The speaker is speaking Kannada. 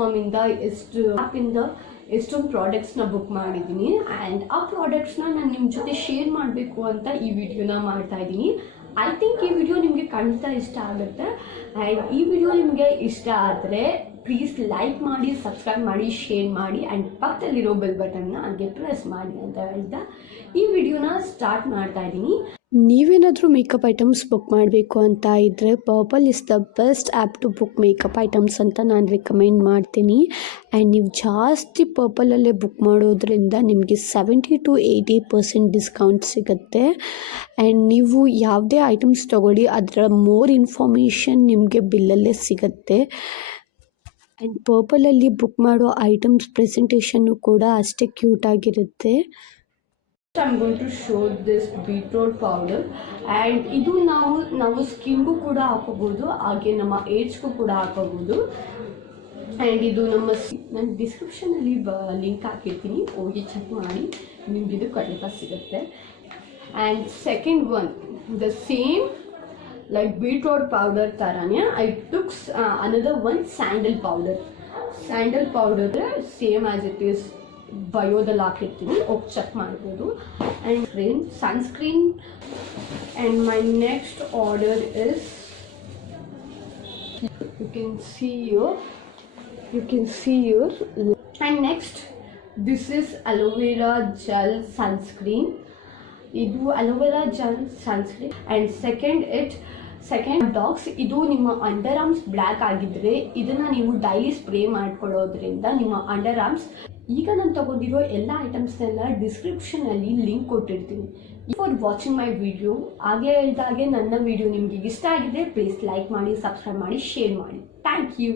ಪ್ಲಾಟ್ಫಾರ್ಮಿಂದ ಆ್ಯಪಿಂದ ಎಷ್ಟೊಂದು ಪ್ರಾಡಕ್ಟ್ಸ್ನ ಬುಕ್ ಮಾಡಿದ್ದೀನಿ. ಆ್ಯಂಡ್ ಆ ಪ್ರಾಡಕ್ಟ್ಸ್ನ ನಾನು ನಿಮ್ಮ ಜೊತೆ ಶೇರ್ ಮಾಡಬೇಕು ಅಂತ ಈ ವಿಡಿಯೋನ ಮಾಡ್ತಾ ಇದ್ದೀನಿ. ಐ ಥಿಂಕ್ ಈ ವಿಡಿಯೋ ನಿಮಗೆ ಖಂಡಿತ ಇಷ್ಟ ಆಗುತ್ತೆ. ಆ್ಯಂಡ್ ಈ ವಿಡಿಯೋ ನಿಮಗೆ ಇಷ್ಟ ಆದರೆ ಪ್ಲೀಸ್ ಲೈಕ್ ಮಾಡಿ, ಸಬ್ಸ್ಕ್ರೈಬ್ ಮಾಡಿ, ಶೇರ್ ಮಾಡಿ ಆ್ಯಂಡ್ ಪಕ್ಕದಲ್ಲಿರೋ ಬೆಲ್ ಬಟನ್ನ ಹಾಗೆ ಪ್ರೆಸ್ ಮಾಡಿ ಅಂತ ಹೇಳ್ತಾ ಈ ವಿಡಿಯೋನ ಸ್ಟಾರ್ಟ್ ಮಾಡ್ತಾ ಇದ್ದೀನಿ. ನೀವೇನಾದರೂ ಮೇಕಪ್ ಐಟಮ್ಸ್ ಬುಕ್ ಮಾಡಬೇಕು ಅಂತ ಇದ್ದರೆ Purple is the best app to book makeup items ಅಂತ ನಾನು ರಿಕಮೆಂಡ್ ಮಾಡ್ತೀನಿ. ಆ್ಯಂಡ್ ನೀವು ಜಾಸ್ತಿ ಪರ್ಪಲಲ್ಲೇ ಬುಕ್ ಮಾಡೋದ್ರಿಂದ ನಿಮಗೆ 70 to 80% ಡಿಸ್ಕೌಂಟ್ ಸಿಗುತ್ತೆ. ಆ್ಯಂಡ್ ನೀವು ಯಾವುದೇ ಐಟಮ್ಸ್ ತೊಗೊಳ್ಳಿ ಅದರ ಮೋರ್ ಇನ್ಫಾರ್ಮೇಷನ್ ನಿಮಗೆ ಬಿಲ್ಲಲ್ಲೇ ಸಿಗುತ್ತೆ. ಆ್ಯಂಡ್ ಪರ್ಪಲಲ್ಲಿ ಬುಕ್ ಮಾಡೋ ಐಟಮ್ಸ್ ಪ್ರೆಸೆಂಟೇಷನ್ನು ಕೂಡ ಅಷ್ಟೇ ಕ್ಯೂಟಾಗಿರುತ್ತೆ. I'm going to show this beetroot powder and ಇದು ನಾವು ಸ್ಕಿನ್ಗೂ ಕೂಡ ಹಾಕೋಬಹುದು, ಹಾಗೆ ನಮ್ಮ ಏಜ್ಗೂ ಕೂಡ ಹಾಕೋಬಹುದು. ಆ್ಯಂಡ್ ಇದು ನಾನು ಡಿಸ್ಕ್ರಿಪ್ಷನಲ್ಲಿ ಲಿಂಕ್ ಹಾಕಿರ್ತೀನಿ, ಹೋಗಿ ಚೆಕ್ ಮಾಡಿ, ನಿಮ್ಗೆ ಇದು ಖಂಡಿತ ಸಿಗುತ್ತೆ. And second one the same like beetroot powder tarane I took another one sandal powder same as it is ಬಯೋದಲ್ಲಿ ಹಾಕಿರ್ತೀನಿ, ಹೋಗಿ ಚೆಕ್ ಮಾಡ್ಬೋದು. And sunscreen and my next order is you can see your and next this is aloe vera gel sunscreen. ಇದು aloe vera gel sunscreen. And second docs, ಇದು ನಿಮ್ಮ ಅಂಡರ್ ಆರ್ಮ್ಸ್ ಬ್ಲ್ಯಾಕ್ ಆಗಿದ್ದರೆ ಇದನ್ನು ನೀವು ಡೈಲಿ ಸ್ಪ್ರೇ ಮಾಡ್ಕೊಳ್ಳೋದ್ರಿಂದ ನಿಮ್ಮ ಅಂಡರ್ ಆರ್ಮ್ಸ್. ಈಗ ನಾನು ತಗೊಂಡಿರೋ ಎಲ್ಲ ಐಟಮ್ಸ್ನೆಲ್ಲ ಡಿಸ್ಕ್ರಿಪ್ಷನಲ್ಲಿ ಲಿಂಕ್ ಕೊಟ್ಟಿರ್ತೀನಿ ಫಾರ್ ವಾಚಿಂಗ್ ಮೈ ವಿಡಿಯೋ. ಹಾಗೆ ಹೇಳಿದಾಗೆ ನನ್ನ ವಿಡಿಯೋ ನಿಮಗೆ ಇಷ್ಟ ಆಗಿದೆ ಪ್ಲೀಸ್ ಲೈಕ್ ಮಾಡಿ, ಸಬ್ಸ್ಕ್ರೈಬ್ ಮಾಡಿ, ಶೇರ್ ಮಾಡಿ. Thank you.